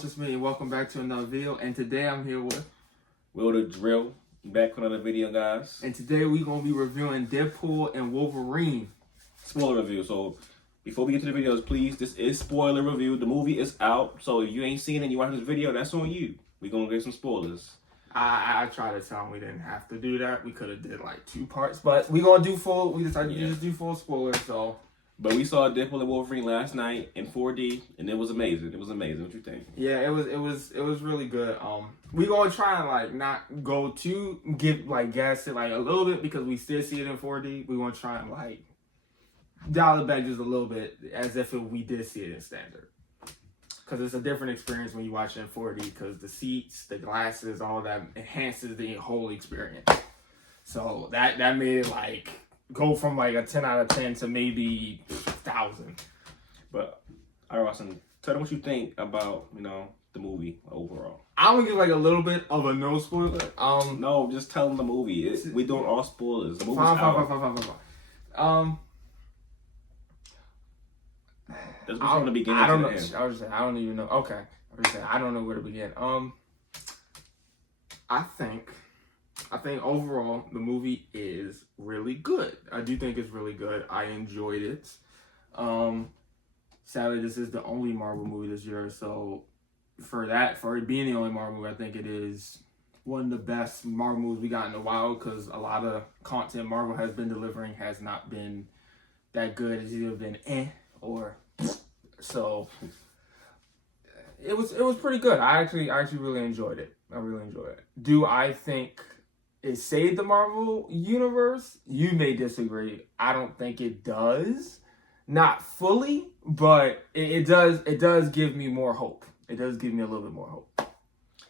it's just me, and welcome back to another video. And today I'm here with Will the Drill, back for another video, guys. And today we're gonna be reviewing Deadpool and Wolverine. Spoiler review. So before we get to the videos, please, this is spoiler review. The movie is out, so if you ain't seen it and you watch this video, that's on you. We're gonna get some spoilers. I tried to tell him we didn't have to do that. We could have did like 2 parts, but we gonna do full. We decided to just do full spoilers. So, but we saw Deadpool and Wolverine last night in 4D, and it was amazing. It was amazing. What you think? Yeah, it was really good. We gonna try and like not go too gas it like a little bit because we still see it in 4D. We gonna try and like dial it back just a little bit as if we did see it in standard. Because it's a different experience when you watch it in 4D because the seats, the glasses, all that enhances the whole experience. So that made it like go from like a 10 out of 10 to maybe 1,000. But all right, Austin, tell them what you think about the movie overall. I'm gonna give like a little bit of a no spoiler. No, just tell them the movie. We doing all spoilers. The movie's fine. From the beginning I don't to know. the end. I was saying, I don't even know. Okay. I don't know where to begin. I think overall the movie is really good. I do think it's really good. I enjoyed it. Sadly, this is the only Marvel movie this year, so for it being the only Marvel movie, I think it is one of the best Marvel movies we got in a while because a lot of content Marvel has been delivering has not been that good. It's either been or so. It was pretty good. I actually really enjoyed it. I really enjoyed it. Do I think it saved the Marvel universe? You may disagree. I don't think it does. Not fully, but it does give me more hope. It does give me a little bit more hope.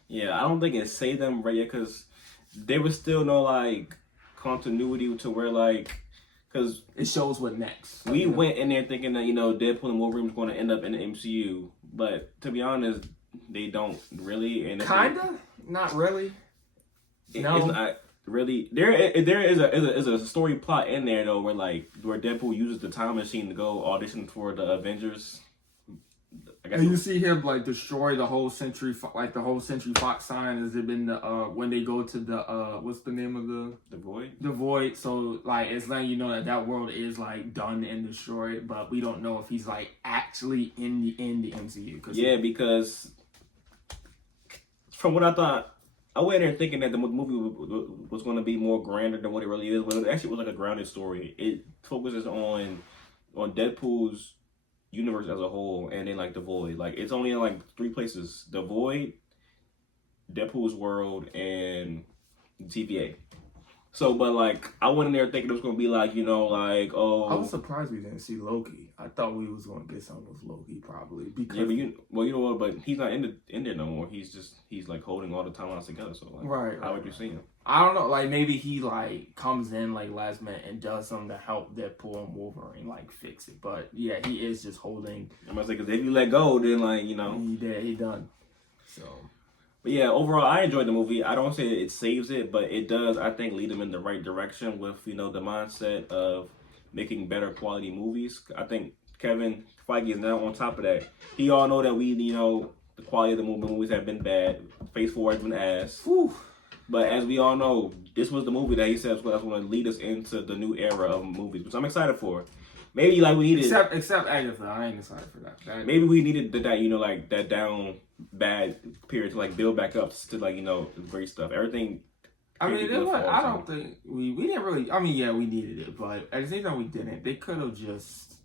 Yeah, I don't think it saved them right yet because there was still no like continuity to where because it shows what next. We went in there thinking that Deadpool and Wolverine was going to end up in the MCU, but to be honest, they don't really. And kinda, not really. No, it's not really. There is a story plot in there though, where Deadpool uses the time machine to go audition for the Avengers. And you see him destroy the whole Century Fox sign. Has it been when they go to the what's the name of the Void? The Void. So it's letting you know that world is done and destroyed, but we don't know if he's actually in the MCU. Because from what I thought, I went there thinking that the movie was going to be more grander than what it really is, but it actually was a grounded story. It focuses on Deadpool's universe as a whole, and then the Void. It's only in 3 places: the Void, Deadpool's world, and TVA. So, but I went in there thinking it was gonna be oh. I was surprised we didn't see Loki. I thought we was gonna get some with Loki probably because you know what? But he's not in there no more. He's holding all the timelines together. So right. How would you see him? I don't know. Maybe he comes in last minute and does something to help Deadpool and Wolverine fix it. But yeah, he is just holding. I'm gonna say because if you let go, then he done. So. But yeah, overall, I enjoyed the movie. I don't say it saves it, but it does, I think, lead them in the right direction with, the mindset of making better quality movies. I think Kevin Feige is now on top of that. He all know that the quality of the movies have been bad. Phase 4 has been ass. Whew. But as we all know, this was the movie that he said was going to lead us into the new era of movies, which I'm excited for. Maybe we needed except Agatha, I ain't excited for that. Maybe we needed that that down bad period to build back up to great stuff. Everything. I mean, I don't think we didn't really. I mean, yeah, we needed it, but at the same time, we didn't. They could have just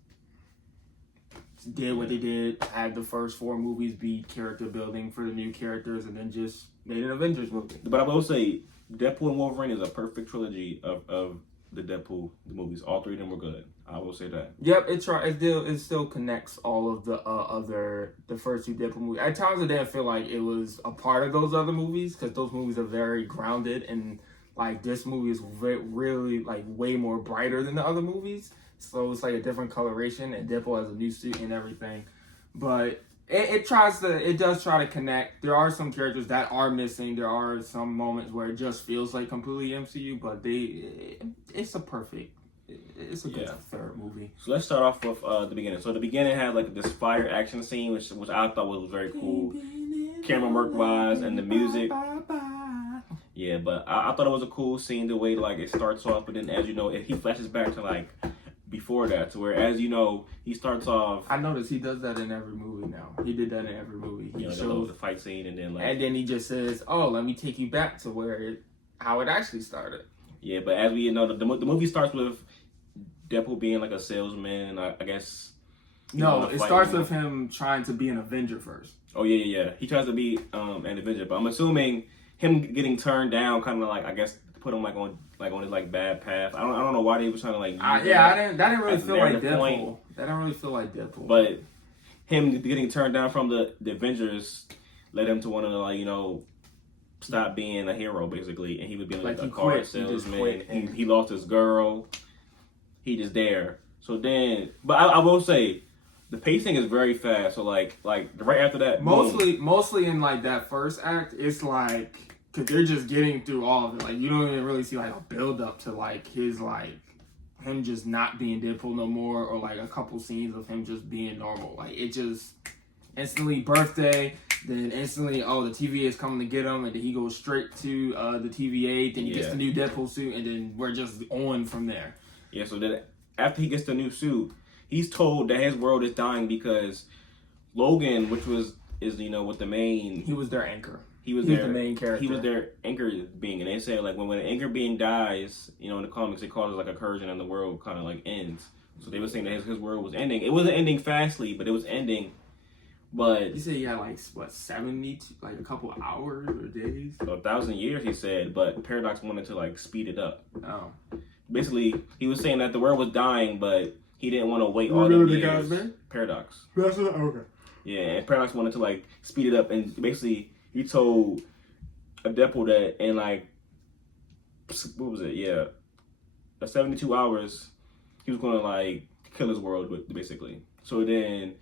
did what they did, had the first 4 movies be character building for the new characters, and then just made an Avengers movie. But I will say, Deadpool and Wolverine is a perfect trilogy of the Deadpool movies. All 3 of them were good. I will say that. Yep, it still connects all of the first 2 Deadpool movies. At times, I didn't feel like it was a part of those other movies because those movies are very grounded and this movie is really way more brighter than the other movies. So it's a different coloration and Deadpool has a new suit and everything, but it does try to connect. There are some characters that are missing. There are some moments where it just feels completely MCU, but it's a good 3rd movie. So let's start off with the beginning. So the beginning had this fire action scene, which I thought was very cool. camera work wise and the music. Yeah, but I thought it was a cool scene the way like it starts off, but then as you know, he flashes back to like before that, to where as you know he starts off. I noticed he does that in every movie now. He did that in every movie. He shows the fight scene and then he just says, "Oh, let me take you back to how it actually started." Yeah, but as we know, the movie starts with Deadpool being like a salesman. I guess. No, it starts with him trying to be an Avenger first. Oh yeah. He tries to be an Avenger, but I'm assuming him getting turned down, kind of like I guess put him like on his like bad path. I don't know why they was trying to like. That didn't really feel like Deadpool. That didn't really feel like Deadpool. But him getting turned down from the Avengers led him to want to like stop being a hero basically, and he would be like a car salesman. He lost his girl. He just there. So then, but I will say, the pacing is very fast. So like right after that, mostly in like that first act, it's like because they're just getting through all of it. Like you don't even really see like a build up to like his like him just not being Deadpool no more, or like a couple scenes of him just being normal. Like it just instantly birthday. Then instantly, the TVA is coming to get him, and then he goes straight to the TVA. Then he gets the new Deadpool suit, and then we're just on from there. Yeah, so then after he gets the new suit, he's told that his world is dying because Logan, which is with the main. He was their anchor. He was the main character. He was their anchor being, and they say like when an anchor being dies, in the comics they call it like a cursion, and the world kind of like ends. So they were saying that his world was ending. It wasn't ending fastly, but it was ending. But you said he had like what 70, like a couple hours or days, 1,000 years. He said, but Paradox wanted to like speed it up. Oh, basically, he was saying that the world was dying, but he didn't want to wait all the years. Guy's name? Paradox. That's okay. Yeah, and Paradox wanted to like speed it up, and basically he told Deadpool that in like what was it? Yeah, 72 hours he was gonna like kill his world, basically. So then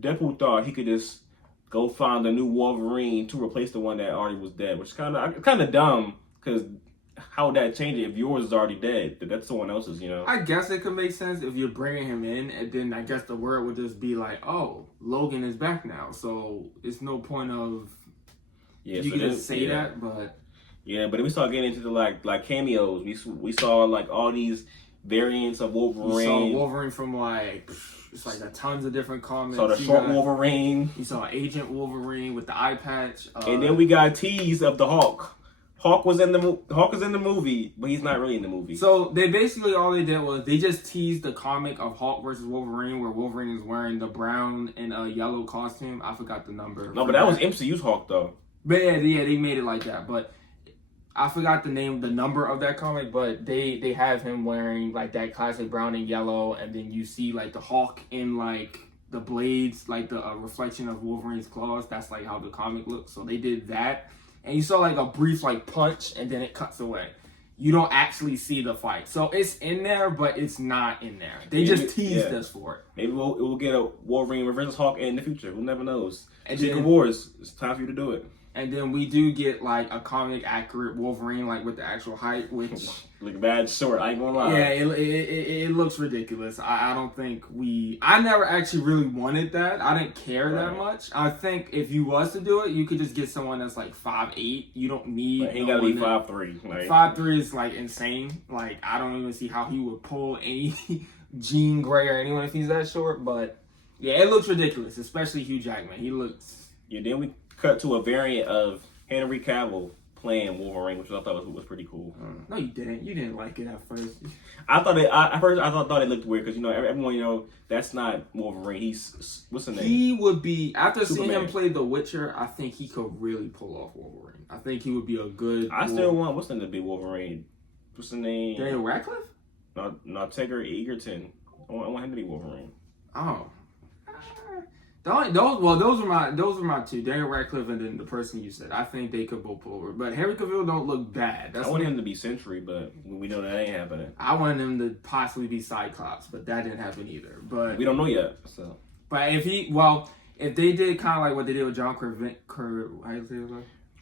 Deadpool thought he could just go find a new Wolverine to replace the one that already was dead, which is kind of dumb because how would that change it if yours is already dead? That's someone else's, I guess it could make sense if you're bringing him in, and then I guess the word would just be like, "Oh, Logan is back now," so it's no point of you can just say that, but but we start getting into the like cameos. We saw like all these variants of Wolverine. We saw Wolverine from like. It's like a tons of different comics. Saw the short Wolverine. You saw Agent Wolverine with the eye patch. And then we got a tease of the Hulk. Hulk is in the movie, but he's not really in the movie. So they basically all they did was they just teased the comic of Hulk versus Wolverine, where Wolverine is wearing the brown and yellow costume. I forgot the number. No, but that was MCU's Hulk though. But yeah, they made it like that. But I forgot the number of that comic, but they have him wearing like that classic brown and yellow, and then you see like the Hulk in like the blades, like the reflection of Wolverine's claws. That's like how the comic looks. So they did that, and you saw like a brief like punch, and then it cuts away. You don't actually see the fight, so it's in there, but it's not in there. They just teased us for it. Maybe we'll get a Wolverine versus Hulk in the future. Who never knows? And Secret Wars. It's time for you to do it. And then we do get like a comic accurate Wolverine, like with the actual height, which look bad short. I ain't gonna lie. Yeah, it looks ridiculous. I don't think I never actually really wanted that. I didn't care that much. I think if you was to do it, you could just get someone that's like 5'8". You don't need. He gotta be 5'3". 5'3" is like insane. Like I don't even see how he would pull any Jean Grey or anyone if he's that short. But yeah, it looks ridiculous, especially Hugh Jackman. He looks. Yeah, then we cut to a variant of Henry Cavill playing Wolverine, which I thought was pretty cool. No, you didn't. You didn't like it at first. I thought it looked weird because everyone that's not Wolverine. He's what's the name? He would be after Superman. Seeing him play The Witcher. I think he could really pull off Wolverine. I think he would be a good. I still want what's the name to be Wolverine. What's the name? Daniel Radcliffe? Not Tigger Egerton. I want him to be Wolverine. Oh. Those are my two, Daniel Radcliffe and then the person you said. I think they could both pull over, but Henry Cavill don't look bad. I want him to be Sentry, but we know that ain't happening. I wanted him to possibly be Cyclops, but that didn't happen either. But we don't know yet. So, but if they did kind of like what they did with John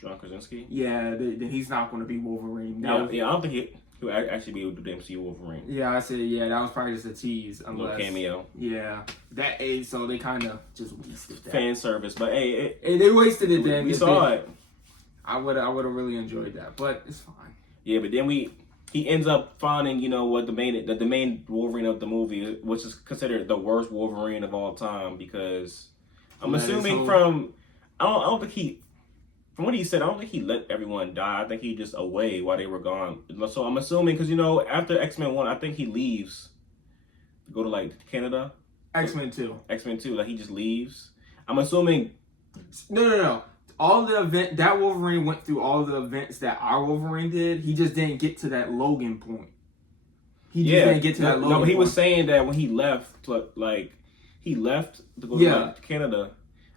John Krasinski. Yeah, then he's not going to be Wolverine. Yeah, I don't think He would actually be the MCU Wolverine. Yeah, I said that was probably just a tease. A little cameo. Yeah, that is so they kind of just wasted that Fan service, but hey, they wasted it. Then we saw it. I would have really enjoyed that, but it's fine. Yeah, but then he ends up finding, what the main Wolverine of the movie, which is considered the worst Wolverine of all time, because I'm assuming from what he said, I don't think he let everyone die. I think he just away while they were gone. So I'm assuming, because after X-Men 1, I think he leaves to go to like Canada. X-Men 2. X-Men 2, like he just leaves. I'm assuming. No. All the that Wolverine went through all the events that our Wolverine did. He just didn't get to that Logan point. He just didn't get to that Logan point. No, but he was saying that when he left, he left to go to Canada.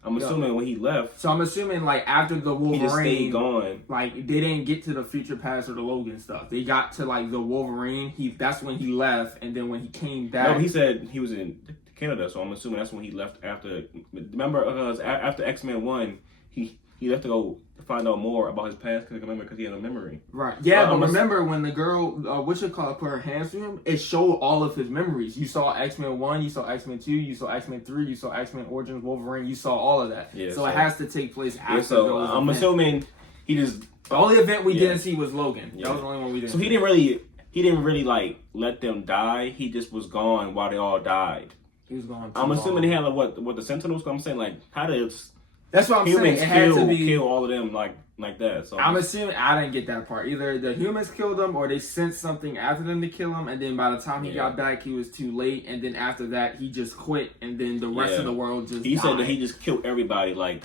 I'm assuming when he left. So I'm assuming like after the Wolverine, he just stayed gone. Like they didn't get to the Future Past or the Logan stuff. They got to like the Wolverine. That's when he left, and then when he came back. No, he said he was in Canada, so I'm assuming that's when he left after. Remember, after X-Men 1, he left to go find out more about his past because he had a memory. Right. Yeah, but remember when the girl, put her hands through him, it showed all of his memories. You saw X-Men 1, you saw X-Men 2, you saw X-Men 3, you saw X-Men Origins Wolverine, you saw all of that. Yeah, so it has to take place after those I'm assuming he just... The only event we didn't see was Logan. Yeah. That was the only one we didn't see. So he didn't really like let them die. He just was gone while they all died. He was gone I'm assuming they had like what the Sentinels. I'm saying like how did that's what I'm saying. It had to be kill all of them like that. So I'm assuming I didn't get that part. Either the humans killed him or they sent something after them to kill him, and then by the time he got back, he was too late. And then after that, he just quit, and then the rest of the world just. He died. said that he just killed everybody, like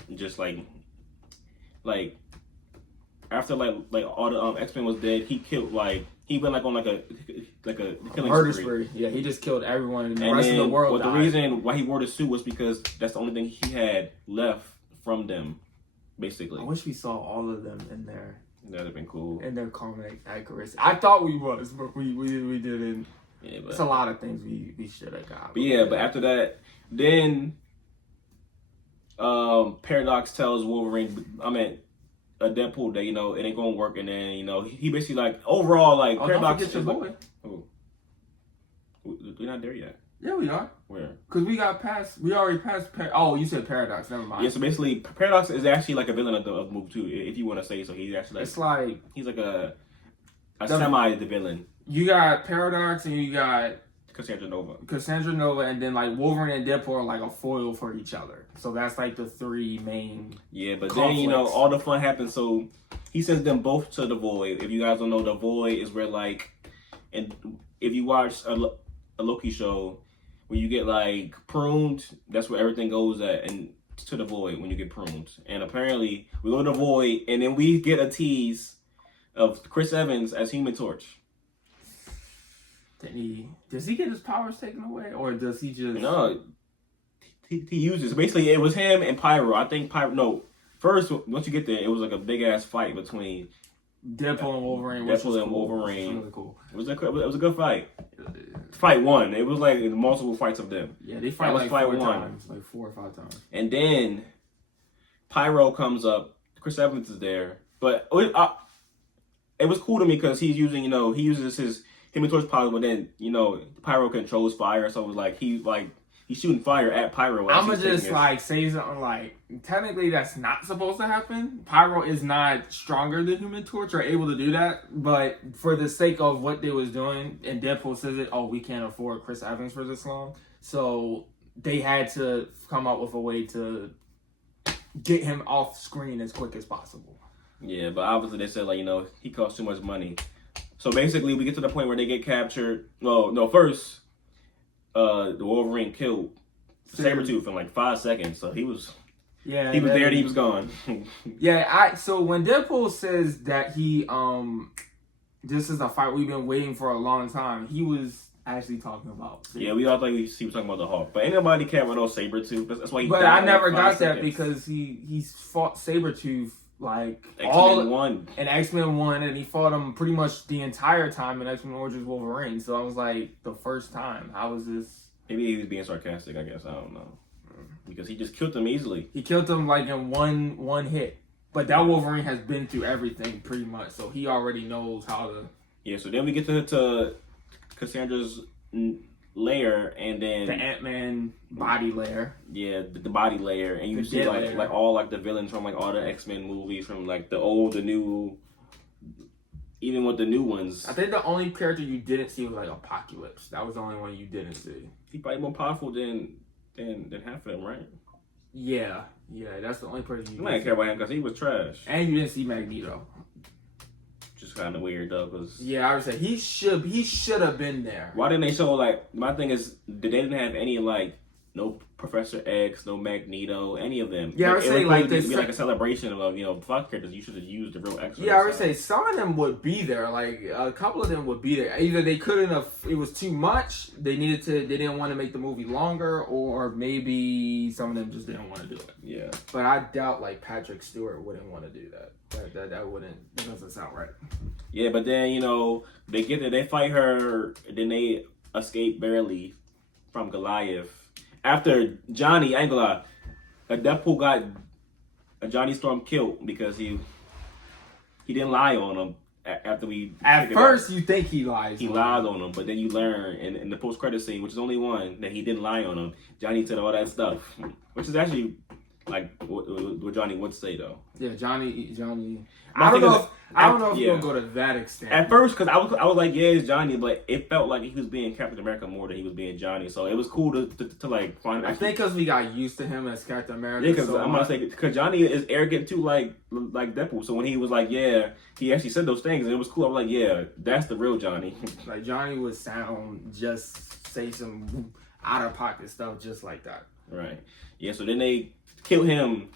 after like all the X-Men was dead, he killed he went on a killing murder spree. Yeah, he just killed everyone, and the rest of the world. But the reason why he wore the suit was because that's the only thing he had left from them, basically. I wish we saw all of them in there. That'd have been cool. In their comic accuracy. I thought we was, but we didn't. Yeah, but it's a lot of things we should have got. But after that, then Paradox tells Wolverine, Deadpool that it ain't gonna work, and then he basically like overall like Paradox is your boy. We're not there yet. Yeah, we are. Where? Because we already passed. Oh, you said Paradox. Never mind. Yeah, so basically, Paradox is actually like a villain of the movie too, if you want to say so. He's actually he's like a semi the villain. You got Paradox and you got Cassandra Nova, and then like Wolverine and Deadpool are like a foil for each other. So that's like the three main. Yeah, but conflicts. Then all the fun happens. So he sends them both to the Void. If you guys don't know, the Void is where and if you watch a Loki show. When you get pruned, that's where everything goes and to the Void when you get pruned. And apparently we go to the Void and then we get a tease of Chris Evans as Human Torch. Does he get his powers taken away or does he just? No, he uses basically it was him and Pyro. I think Pyro. No, first once you get there, it was like a big ass fight between Deadpool and Wolverine. Deadpool and Wolverine. Really cool. It was a good fight. Fight one. It was like multiple fights of them. Yeah, they fight like 4 times, like 4 or 5 times. And then Pyro comes up. Chris Evans is there, but it was cool to me because he's using, he uses his Human Torch power, but then Pyro controls fire, so it was like he's shooting fire at Pyro. I'm gonna just say something technically that's not supposed to happen. Pyro is not stronger than Human Torch or able to do that, but for the sake of what they was doing, and Deadpool says it, we can't afford Chris Evans for this long, so they had to come up with a way to get him off screen as quick as possible. Yeah, but obviously they said he costs too much money. So basically we get to the point where they get captured. Well, no, first the Wolverine killed Sabretooth in 5 seconds, so he was there and he was gone. So when Deadpool says that this is a fight we've been waiting for a long time, he was actually talking about Sabretooth. Yeah, we all thought he was talking about the Hulk, but ain't nobody care about no Sabretooth. That's why he But I never got that because he's fought Sabretooth X-Men 1 in X-Men 1, and he fought him pretty much the entire time in X-Men Origins Wolverine. So I was like, the first time, how was this? Maybe he was being sarcastic, I guess. I don't know. Because he just killed him easily. He killed him in one hit. But that Wolverine has been through everything pretty much, so he already knows how to. Yeah, so then we get to Cassandra's lair, and then the Ant-Man body layer. Yeah, the body layer, and you The see dead like layer. all like the villains from like all the X-Men movies, from like the old, the new, even with the new ones. I think the only character you didn't see was like Apocalypse. That was the only one you didn't see. He probably more powerful than half of them, right? Yeah, that's the only person you I didn't care about him because he was trash. And you didn't see Magneto. Just kind of weird though, because Yeah, I would say he should have been there. why didn't they show like? My thing is, they didn't have any like no Professor X, no Magneto, any of them. Yeah, I would say like this this. be like a celebration of fuck characters. You should have used the real X. Yeah, I would say some of them would be there. Like a couple of them would be there. Either they couldn't have. It was too much. They didn't want to make the movie longer, or maybe some of them just didn't want to do it. Yeah, But I doubt like Patrick Stewart wouldn't want to do that. That doesn't sound right. yeah, but then they get there, they fight her, then they escape barely from Goliath. After Johnny, I ain't gonna lie, Deadpool got Johnny Storm killed because he didn't lie on him. After we At first, you think he lies. he lied on him, but then you learn in the post credit scene, which is only one, that he didn't lie on him. Johnny said all that stuff, which is actually like what Johnny would say though. Yeah, Johnny. I I don't know if yeah. he'll go to that extent. At first, because I was like, yeah, it's Johnny, but it felt like he was being Captain America more than he was being Johnny. So it was cool to like find. I think because we got used to him as Captain America. Yeah, because so I'm gonna say because Johnny is arrogant too, like Deadpool. So when he was like, yeah, he actually said those things, and it was cool. I was like, yeah, that's the real Johnny. like Johnny would say some out of pocket stuff just like that. Right. Yeah. So then they kill him.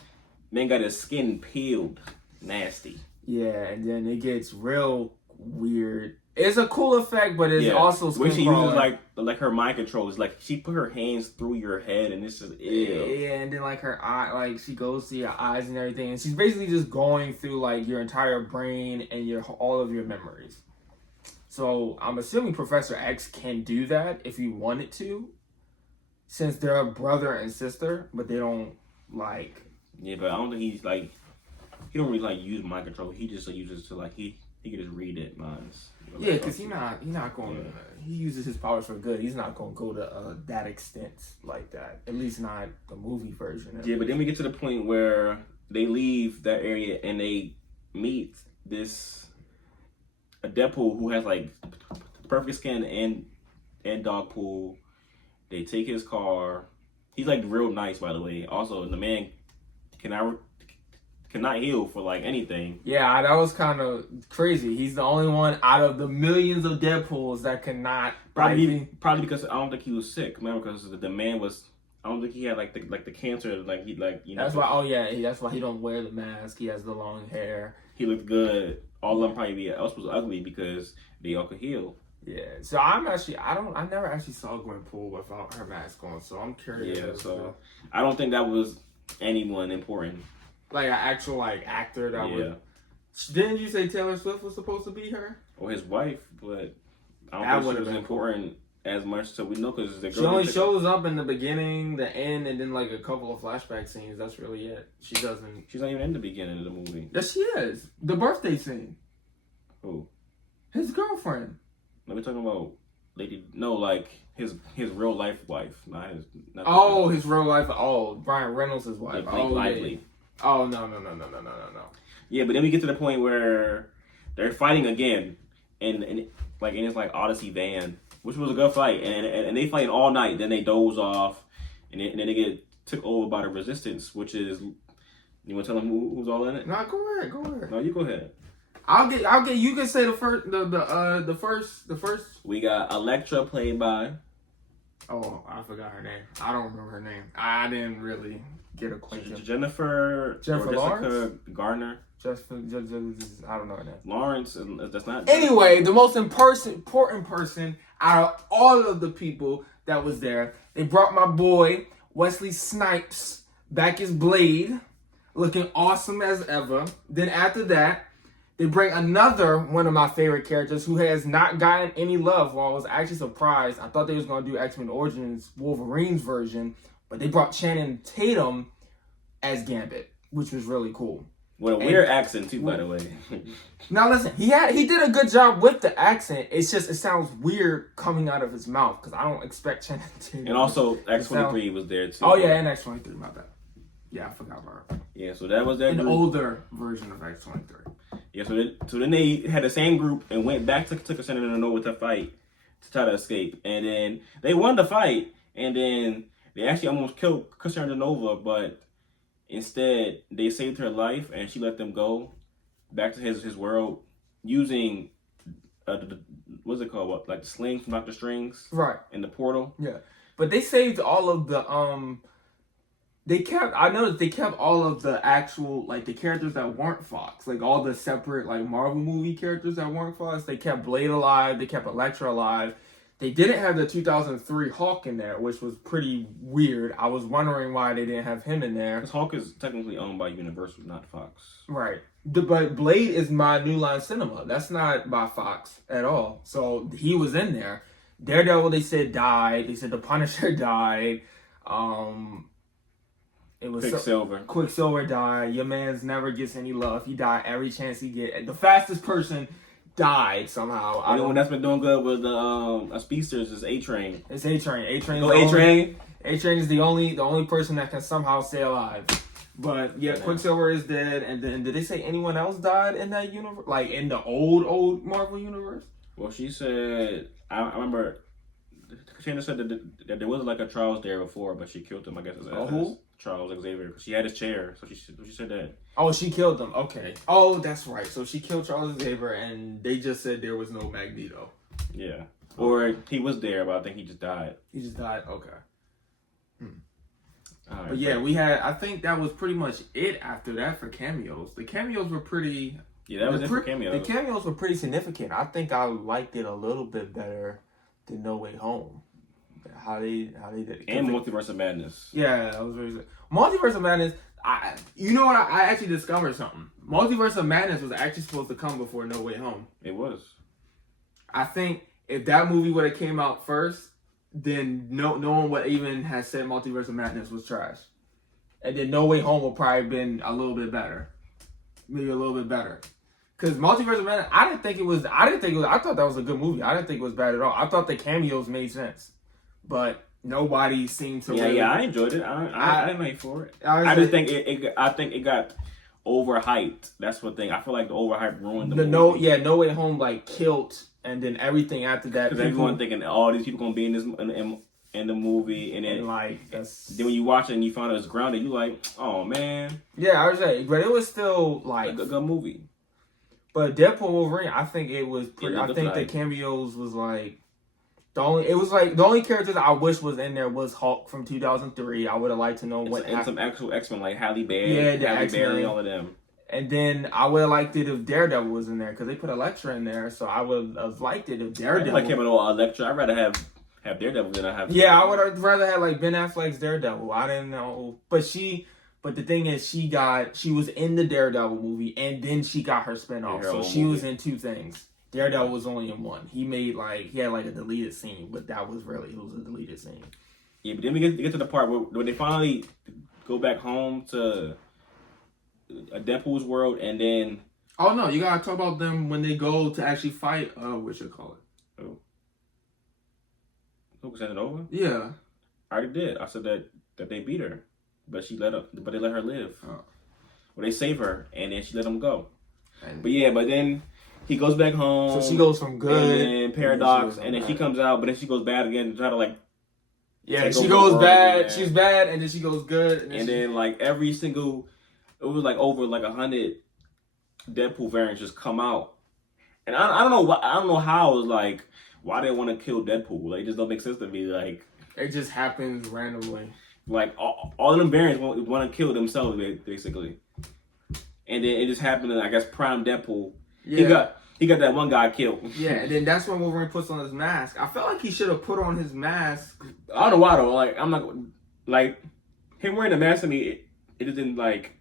Man got his skin peeled. Nasty. Yeah, and then it gets real weird. It's a cool effect, but it's also when she uses like her mind control. It's like she put her hands through your head, and it's just yeah, and then like her eye, like she goes to your eyes and everything, and she's basically just going through like your entire brain and all of your memories. So I'm assuming Professor X can do that if he wanted to, since they're a brother and sister, but they don't like. Yeah, but I don't think he's like. He don't really like use mind control. He just uses to like he can just read it minds. Yeah, because he's not going. Yeah. He uses his powers for good. He's not going to go to that extent like that. At least not the movie version. Yeah, but then we get to the point where they leave that area and they meet a Deadpool who has like perfect skin and dog pool. They take his car. He's like real nice, by the way. Also, the man cannot heal for like anything. Yeah, that was kind of crazy. He's the only one out of the millions of Deadpools that cannot. Probably because I don't think he was sick. Remember, because the man was. I don't think he had like the cancer. Like he like you know. That's why. Oh yeah, that's why he don't wear the mask. He has the long hair. He looked good. All of them probably was ugly because they all could heal. Yeah. So I never actually saw Gwenpool without her mask on. So I'm curious. Yeah. So I don't think that was anyone important. Like an actual like actor that would. Didn't you say Taylor Swift was supposed to be her? Or his wife, but I don't think she was important as much. So we know because the girl. She only shows up in the beginning, the end, and then like a couple of flashback scenes. That's really it. She's not even in the beginning of the movie. Yes, she is. The birthday scene. Who? His girlfriend. No, we're talking about lady. No, like his real life wife, his real life. Oh, Brian Reynolds' wife. Lively. Oh no. Yeah, but then we get to the point where they're fighting again, and like in his like Odyssey van, which was a good fight, and they fight all night. Then they doze off, and then they get took over by the Resistance, which is. You want to tell them who's all in it? No, go ahead. No, you go ahead. I'll get. You can say the first. We got Elektra played by. Oh, I forgot her name. I don't remember her name. I didn't really get acquainted. Jennifer Lawrence? Garner. I don't know her name. Lawrence. That's not. Anyway, the most important person out of all of the people that was there, they brought my boy Wesley Snipes back as Blade, looking awesome as ever. Then after that, they bring another one of my favorite characters who has not gotten any love. Well, I was actually surprised. I thought they was going to do X-Men Origins Wolverine's version, but they brought Channing Tatum as Gambit, which was really cool. With a weird accent too, by the way. Now listen, he did a good job with the accent. It's just it sounds weird coming out of his mouth because I don't expect Channing Tatum. And also X-23 was there too. Oh yeah, and X-23, my bad. Yeah, I forgot about it. Yeah, so that was that. An older version of X-23. Yeah, so then they had the same group and went back to Casino to fight to try to escape, and then they won the fight, and then they actually almost killed Christiana Nova, but instead they saved her life and she let them go back to his world using what's it called? What, like the slings from Dr. Strings, right? In the portal. Yeah, but they saved all of the I noticed they kept all of the actual, like, the characters that weren't Fox. Like, all the separate, like, Marvel movie characters that weren't Fox. They kept Blade alive. They kept Elektra alive. They didn't have the 2003 Hulk in there, which was pretty weird. I was wondering why they didn't have him in there. Because Hulk is technically owned by Universal, not Fox. Right. But Blade is my New Line Cinema. That's not by Fox at all. So, he was in there. Daredevil, they said, died. They said the Punisher died. It was Quicksilver died. Your man's never gets any love. He died every chance he get. The fastest person died somehow. The only one that's been doing good with the speedsters is A-Train. It's A-Train. A-Train. A-Train. A-Train is the only person that can somehow stay alive. But yeah, Quicksilver is dead. And then did they say anyone else died in that universe? Like in the old Marvel universe? Well, she said. I remember. Katrina said that there was like a Charles there before, but she killed him. I guess. Who? Charles Xavier. She had his chair, so she said that. Oh, she killed them. Okay. Oh, that's right. So she killed Charles Xavier, and they just said there was no Magneto. Yeah. Or he was there, but I think he just died. He just died. Okay. All right, but yeah, I think that was pretty much it after that for cameos. The cameos were pretty. Yeah, that was it for cameos. The cameos were pretty significant. I think I liked it a little bit better than No Way Home. How they did it. And Multiverse of Madness. Yeah, that was very good. Multiverse of Madness, you know what? I actually discovered something. Multiverse of Madness was actually supposed to come before No Way Home. It was. I think if that movie would have came out first, then no one would even have said Multiverse of Madness was trash. And then No Way Home would probably have been a little bit better. Maybe a little bit better. Because Multiverse of Madness, I thought that was a good movie. I didn't think it was bad at all. I thought the cameos made sense. But nobody seemed to. Yeah, I enjoyed it. I didn't wait for it. I just think it got overhyped. That's what thing. I feel like the overhype ruined the movie. No Way Home like killed, and then everything after that. Because everyone thinking all these people gonna be in this in the movie, and then then when you watch it and you find out it's grounded, you like, oh man. Yeah, I was like, but it was still like a good movie. But Deadpool Wolverine, I think it was pretty. I think the cameos was like. The only characters I wish was in there was Hulk from 2003. I would have liked to know and some actual X-Men like Halle Berry, Berry, all of them. And then I would have liked it if Daredevil was in there because they put Elektra in there. So I would have liked it if Daredevil. I came with Elektra. I'd rather have Daredevil than I have. Yeah, I would have rather had like Ben Affleck's Daredevil. I didn't know, but the thing is, she was in the Daredevil movie and then she got her spinoff. So she was in two things. Daredevil was only in one. He had like a deleted scene, but it was a deleted scene. Yeah, but then we get to the part where they finally go back home to a Deadpool's world, and then. Oh no! You gotta talk about them when they go to actually fight. What should I call it? Oh. Who sent it over? Yeah. I already did. I said that they beat her, but they let her live. Oh. Well, they save her, and then she let them go. But then. He goes back home. So she goes from good. And then Paradox. And then she comes out, but then she goes bad again to try to like. Yeah, she goes bad. She's bad, and then she goes good. And then like every single. It was like over like 100 Deadpool variants just come out. And I don't know why. I don't know how it was like. Why they want to kill Deadpool? Like, it just don't make sense to me. Like. It just happens randomly. Like, all of them variants want to kill themselves, basically. And then it just happened to, I guess, Prime Deadpool. Yeah. He got that one guy killed. Yeah, and then that's when Wolverine puts on his mask. I felt like he should have put on his mask. I don't know why though. Like I'm not like him wearing the mask to me. It didn't like.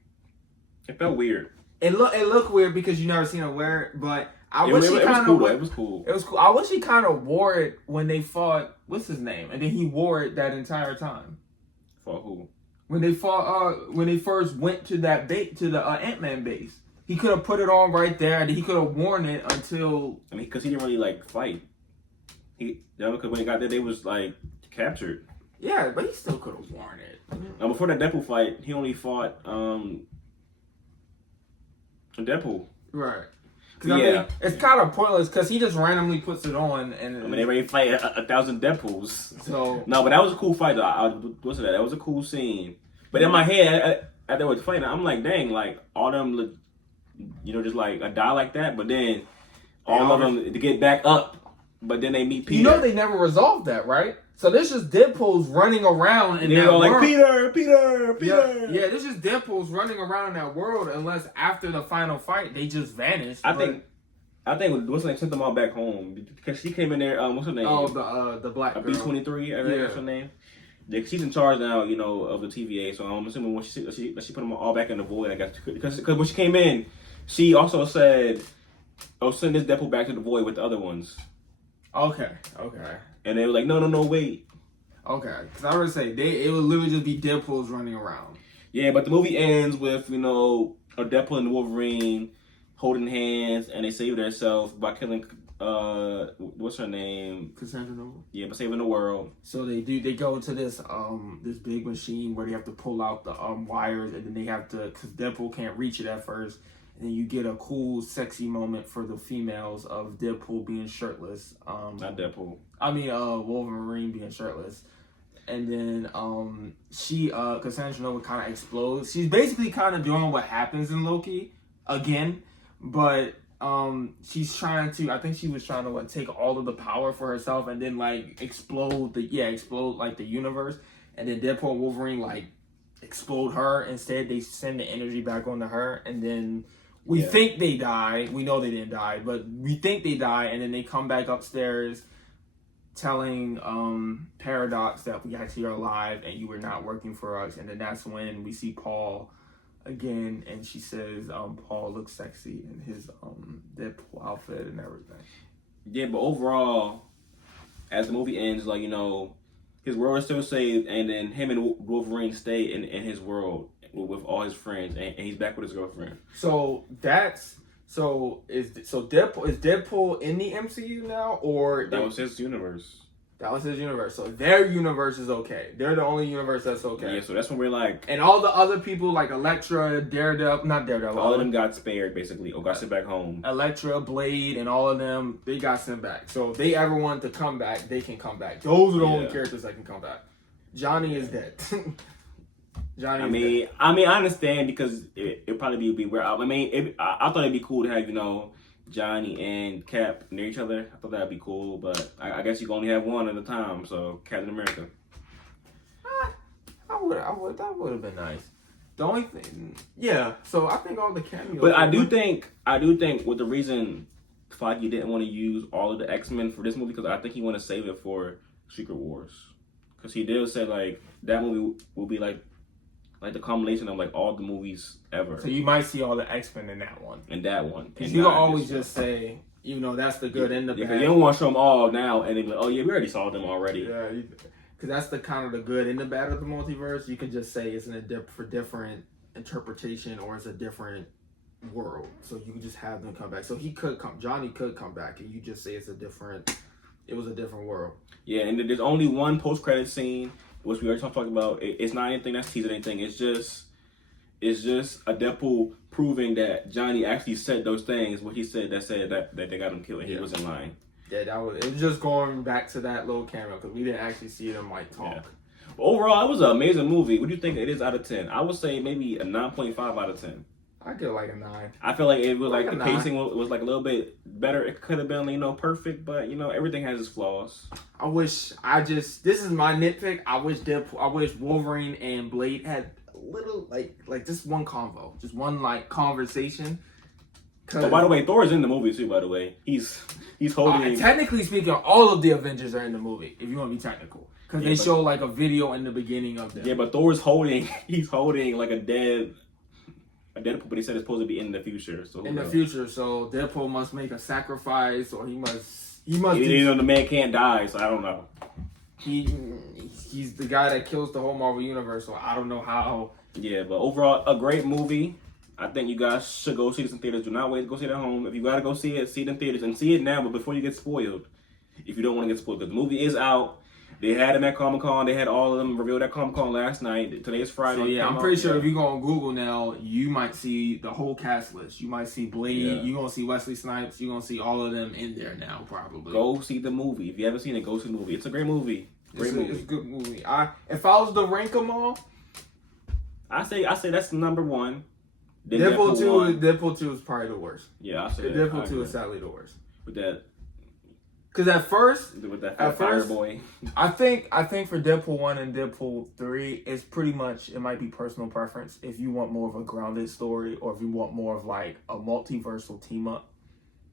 It felt weird. It looked weird because you never seen him wear it. But I wish he kind of. It was cool. It was cool. I wish he kind of wore it when they fought. What's his name? And then he wore it that entire time. For who? when they fought, when they first went to that to the Ant-Man base. He could have put it on right there, and he could have worn it until. I mean, because he didn't really like fight. Because when he got there, they was like captured. Yeah, but he still could have worn it. Now, before that Deadpool fight, he only fought Deadpool. Right. Yeah. I mean, it's kind of pointless because he just randomly puts it on, and I mean, they already fight 1,000 Deadpools. So no, but that was a cool fight. What's that? That was a cool scene. But in my head, as they were fighting, I'm like, dang, like all them, just like a die like that. But then all of them to get back up. But then they meet Peter. You know they never resolved that, right? So this is Deadpool's running around in that world. Like, Peter. Yeah, this is Deadpool's running around in that world unless after the final fight, they just vanished. I think what's her name sent them all back home. Because she came in there, what's her name? Oh, the black girl. B-23, that's her name. Yeah, she's in charge now, of the TVA. So I'm assuming when she put them all back in the void, I guess. Because when she came in, she also said, send this Deadpool back to the void with the other ones. Okay. And they were like, no, wait. Okay, because I was gonna say it would literally just be Deadpool's running around. Yeah, but the movie ends with a Deadpool and Wolverine holding hands, and they save themselves by killing what's her name? Cassandra Nova. Yeah, by saving the world. So they go to this big machine where they have to pull out the wires, and then they have to, because Deadpool can't reach it at first. And then you get a cool, sexy moment for the females of Deadpool being shirtless. Not Deadpool. I mean, Wolverine being shirtless. And then Cassandra Nova kind of explodes. She's basically kind of doing what happens in Loki again, but she's trying to. I think she was trying to take all of the power for herself and then explode the universe. And then Deadpool and Wolverine explode her. Instead, they send the energy back onto her, and then. We think they die. We know they didn't die, but we think they die, and then they come back upstairs telling Paradox that we actually are alive and you were not working for us. And then that's when we see Paul again, and she says Paul looks sexy in his Deadpool outfit and everything. Yeah, but overall, as the movie ends, his world is still saved, and then him and Wolverine stay in his world with all his friends, and he's back with his girlfriend. So is Deadpool in the MCU now, or that was his universe? That was his universe. So their universe is okay. They're the only universe that's okay. Yeah, so that's when we're and all the other people like Elektra, not Daredevil. All of them got spared basically, or got sent back home. Elektra, Blade, and all of them, they got sent back. So if they ever want to come back, they can come back. Those are the only characters that can come back. Johnny is dead. I mean, I understand because it'd probably be weird. I thought it'd be cool to have Johnny and Cap near each other. I thought that'd be cool, but I guess you can only have one at a time. So Captain America. That would have been nice. The only thing, So I think all the cameos. But I do think with the reason Feige didn't want to use all of the X-Men for this movie, because I think he want to save it for Secret Wars, because he did say that movie will be like the culmination of all the movies ever. So you might see all the X-Men in that one. Because you can always just say, that's the good and the bad. You don't want to show them all now and then be like, oh yeah, we already saw them already. Yeah, because that's the kind of the good and the bad of the multiverse. You can just say it's for different interpretation, or it's a different world. So you can just have them come back. So Johnny could come back, and you just say it was a different world. Yeah, and there's only one post-credit scene, which we already talked about. It's not anything that's teasing anything. It's just a Deadpool proving that Johnny actually said those things. What he said that they got him killed, and he wasn't lying. Yeah, it was just going back to that little camera because we didn't actually see them talk. Yeah. But overall, it was an amazing movie. What do you think it is out of 10? I would say maybe a 9.5 out of 10. I give a 9. I feel like it was the pacing was a little bit better. It could have been perfect, but everything has its flaws. This is my nitpick. I wish Wolverine and Blade had a little just one convo, just one conversation. Oh, by the way, Thor is in the movie too. By the way, he's holding. Technically speaking, all of the Avengers are in the movie. If you want to be technical, because they show a video in the beginning of them. Yeah, but Thor's holding. He's holding a Deadpool, but he said it's supposed to be in the future. So so Deadpool must make a sacrifice, or he must. The man can't die, so I don't know. He's the guy that kills the whole Marvel universe. So I don't know how. Yeah, but overall, a great movie. I think you guys should go see this in theaters. Do not wait to go see it at home. If you gotta go see it in theaters and see it now, but before you get spoiled. If you don't want to get spoiled, because the movie is out. They had them at Comic-Con. They had all of them revealed at Comic-Con last night. Today is Friday. So yeah, I'm pretty sure if you go on Google now, you might see the whole cast list. You might see Blade. Yeah. You're gonna see Wesley Snipes. You're gonna see all of them in there now, probably. Go see the movie. If you haven't seen it, go see the movie. It's a great movie. Great movie. It's a good movie. If I was to rank them all, I say that's number one. Deadpool 2 is probably the worst. Yeah, I say Deadpool 2 is sadly the worst. With that. Because at first, Fireboy, I think for Deadpool 1 and Deadpool 3, it's pretty much, it might be personal preference. If you want more of a grounded story, or if you want more of like a multiversal team up,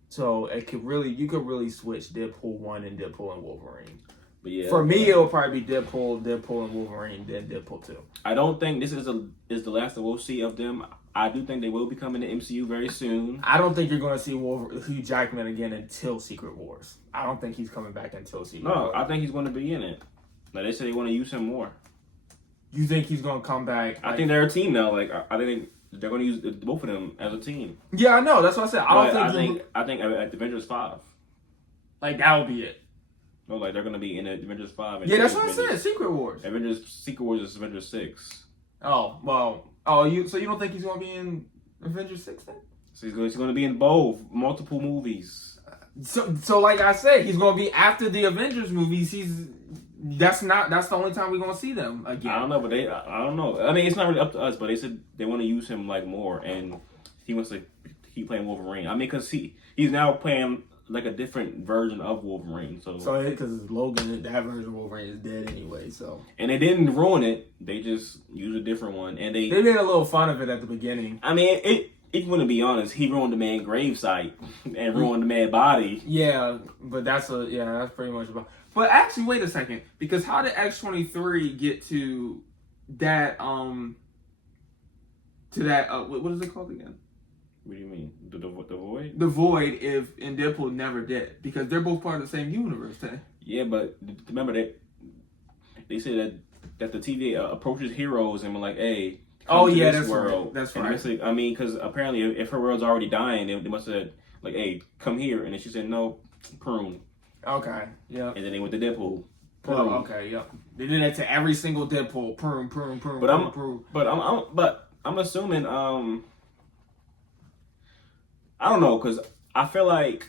so you could really switch Deadpool 1 and Deadpool and Wolverine. But yeah, for me, it'll probably be Deadpool and Wolverine, then Deadpool 2. I don't think this is the last that we'll see of them. I do think they will be coming to MCU very soon. I don't think you're going to see Hugh Jackman again until Secret Wars. I don't think he's coming back until Secret Wars. No, I think he's going to be in it. Like they say they want to use him more. You think he's going to come back? I think they're a team now. Like I think they're going to use both of them as a team. Yeah, I know. That's what I said. I think at Avengers 5. Like that'll be it. No, like they're going to be in Avengers 5. Yeah, that's what I said. Secret Wars. Secret Wars is Avengers 6. Oh well. Oh, so you don't think he's going to be in Avengers 6 then? So he's going to be in both multiple movies. So like I said, he's going to be after the Avengers movies. That's the only time we're going to see them again. I don't know, but I don't know. I mean, it's not really up to us, but they said they want to use him like more, and he wants to keep playing Wolverine. I mean, because he's now playing like a different version of Wolverine. So because Logan, that version of Wolverine is dead anyway. So and they didn't ruin it. They just used a different one, and they made a little fun of it at the beginning. I mean, if you want to be honest, he ruined the man's gravesite and ruined the man's body. Yeah, but that's pretty much about. But actually, wait a second, because how did X-23 get to that? What is it called again? What do you mean? The Void? The Void, if and Deadpool never did, because they're both part of the same universe. Yeah, but remember that they said that the TVA approaches heroes and we're like, "Hey, that's world." Right. That's right. I mean, because apparently, if her world's already dying, they must have said like, "Hey, come here," and then she said, "No, prune." Okay. Yeah. And then they went to Deadpool. Oh, okay. Yep. They did that to every single Deadpool. Prune. But I'm assuming I don't know, because I feel like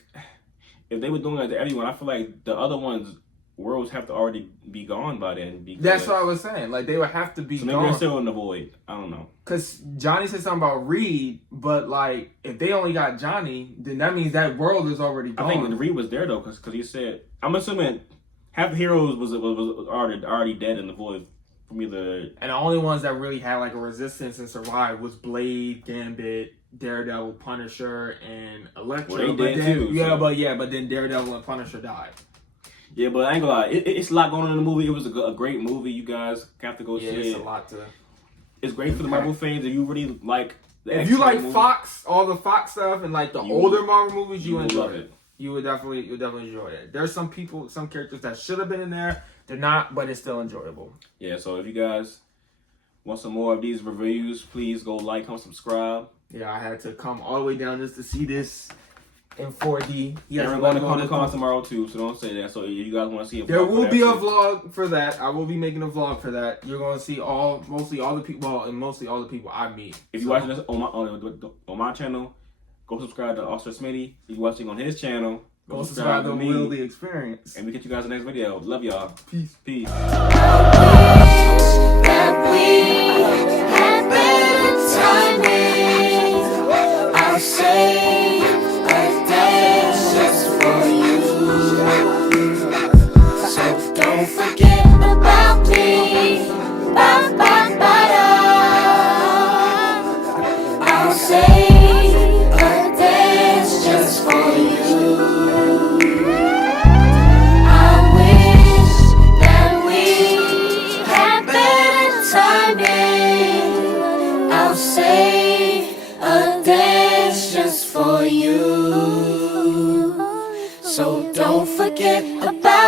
if they were doing that to everyone, I feel like the other ones' worlds have to already be gone by then. That's what I was saying. Like, they would have to be gone. Maybe they're still in the void. I don't know. Because Johnny said something about Reed, but, like, if they only got Johnny, then that means that world is already gone. I think Reed was there, though, because he said... I'm assuming half the heroes was already dead in the void from either... And the only ones that really had, like, a resistance and survived was Blade, Gambit, Daredevil, Punisher, and Elektra. Well, they did too. Yeah, but then Daredevil and Punisher died. Yeah, but I ain't gonna lie, it's a lot going on in the movie. It was a great movie. You guys have to go see it. Yeah, it's a lot to... It's great for the Marvel fans. If you really like... If you like Fox, all the Fox stuff, and like the older Marvel movies, you enjoy it. You'll definitely enjoy it. There's some characters that should have been in there. They're not, but it's still enjoyable. Yeah, so if you guys want some more of these reviews, please go like, comment, subscribe. Yeah, I had to come all the way down just to see this in 4D. Yeah, we're going to Comic-Con tomorrow too, so don't say that. So if you guys want to see a vlog, there will be a vlog for that. I will be making a vlog for that. You're going to see mostly all the people I meet. If you're watching this on my channel, go subscribe to Officer Smitty. If you're watching on his channel, go subscribe to Will the Experience. And we catch you guys in the next video. Love y'all. Peace. So don't forget about